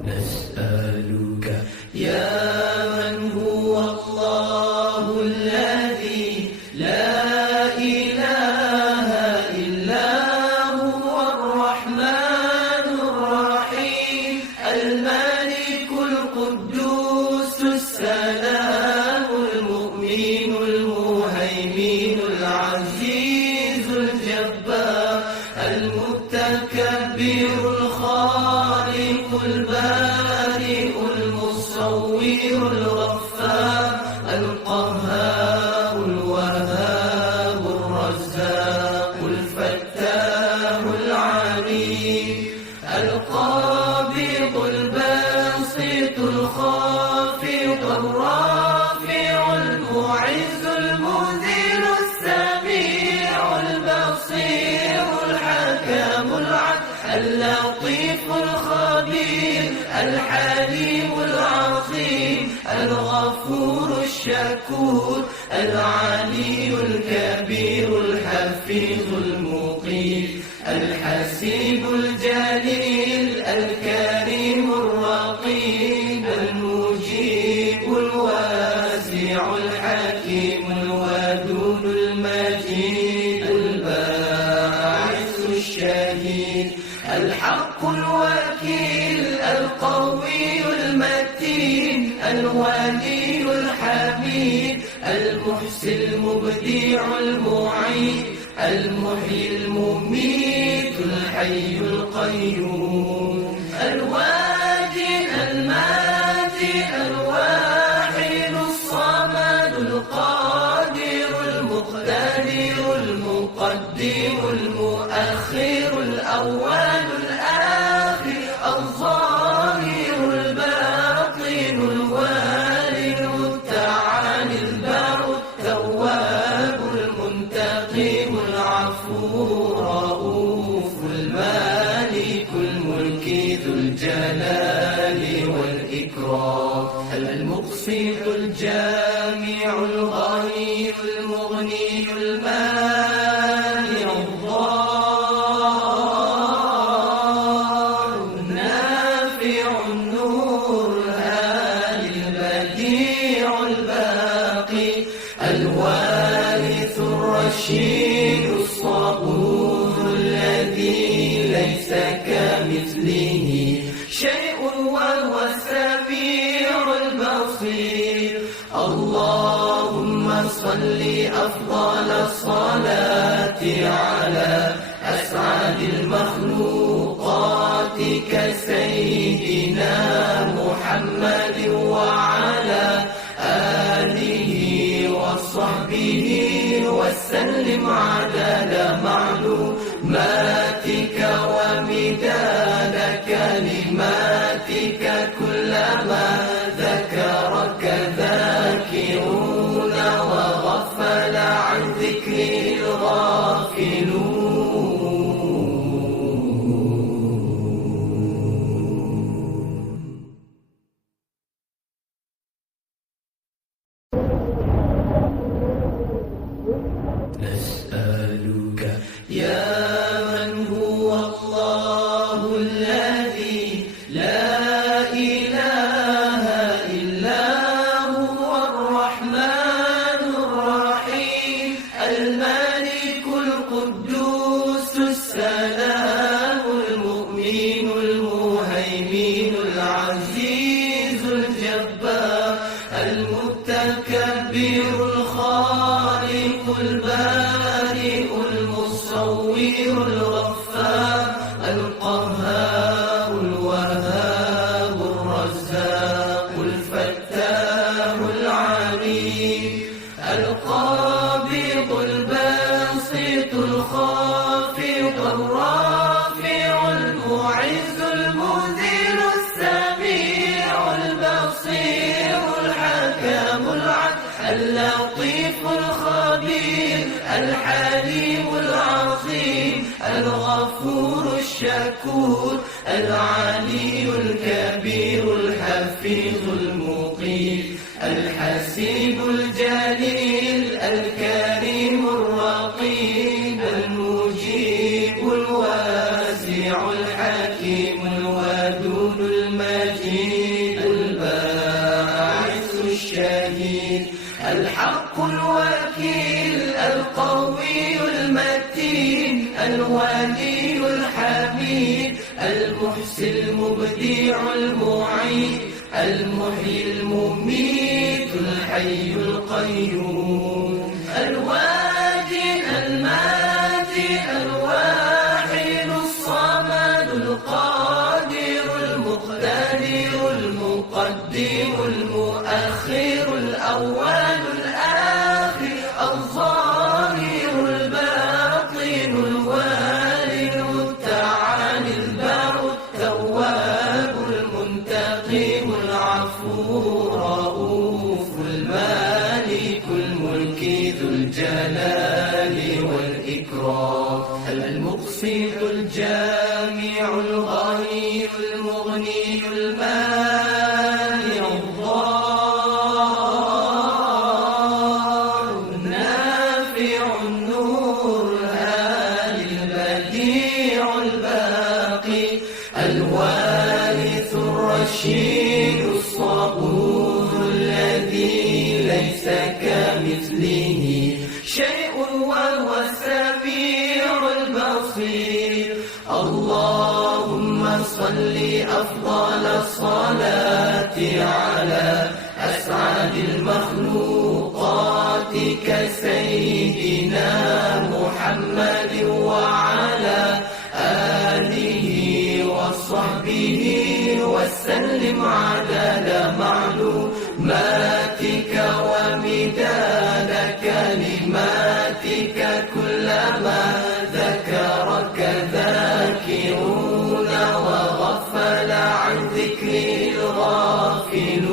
نسألك يا من هو الله الذي لا إله إلا هو الرحمن الرحيم الملك القدوس السلام المؤمن المهيمن العزيز الجبار المتكبر الخالق البارئ المصور الغفار القهار الوهاب الرزاق الفتاح العليم القابض الباسط الخافض الرافع المعز المذل السميع البصير الحكم العدل اللطيف الخبير الحليم العظيم الغفور الشكور العلي الكبير الحفيظ المقيم الحسيب الجليل الكريم الرقيب المجيب الواسع الحكيم الودود المجيد الباعث الشهيد الحق الوكيل القوي المتين الولي الحميد المحسن المبدع المعيد المحيي المميت الحي القيوم الواجد الماجد الواحد الصمد القادر المقتدر المقدم المؤخر الأول الآخر الظاهر الباطن الوالد التعالي البر التواب المنتقم العفو الرؤوف المالك الملك ذو الجلال والإكرام المقسط الجامع الغني المغني المانع الضار النافع النور الهادي البديع الباقي الوارث الرشيد الصبور الذي ليس كمثله شيء وهو السميع البصير اللهم صل أفضل الصلاة على أسعد المخلوقات كسيدنا محمد وعلى آله وصحبه وسلم عدد معلوماتك ومداد كلماتك كلما ذكرك ذاكرون وغفل عن ذكر الغافلون نسألك يا من هو الله الذي لا إله إلا هو الرحمن الرحيم الملك القدوس السلام المؤمن المهيمن العزيز الجبار المتكبر الخالق البارئ المصور الغفار القهار الوهاب الرزاق الفتاح العليم القابض الباسط الخافض الرافع المعز المذل السميع البصير الحكم العدل اللطيف الخبير الحليم العظيم الغفور الشكور العلي الكبير الحفيظ المقيم الحسيب الجليل الكريم الرقيب المجيب الواسع الحكيم الودود الملك الوكيل القوي المتين الولي الحميد المحسي المبدع المعيد المحيي المميت الحي القيوم الواجد الماجد الواحد الصمد القادر المقتدر المقدم المؤخر الأول الآخر الظاهر الباطن الوالي التعالي البر التواب المنتقم العفو الرؤوف المالك الملك ذو الجلال والإكرام المقسط الجامع الغني المغني المانع الضار النافع النور الهادي البديع الباقي الوارث الرشيد الصبور الذي ليس كمثله شيء وهو السميع البصير اللهم صل أفضل الصلاة على أسعد المخلوقات كسيدنا محمد وعلى آله وصحبه وسلم عدد معلوماتك ومداد كلماتك كلما ذكرك ذاكرون وغفل عن ذكر الغافلون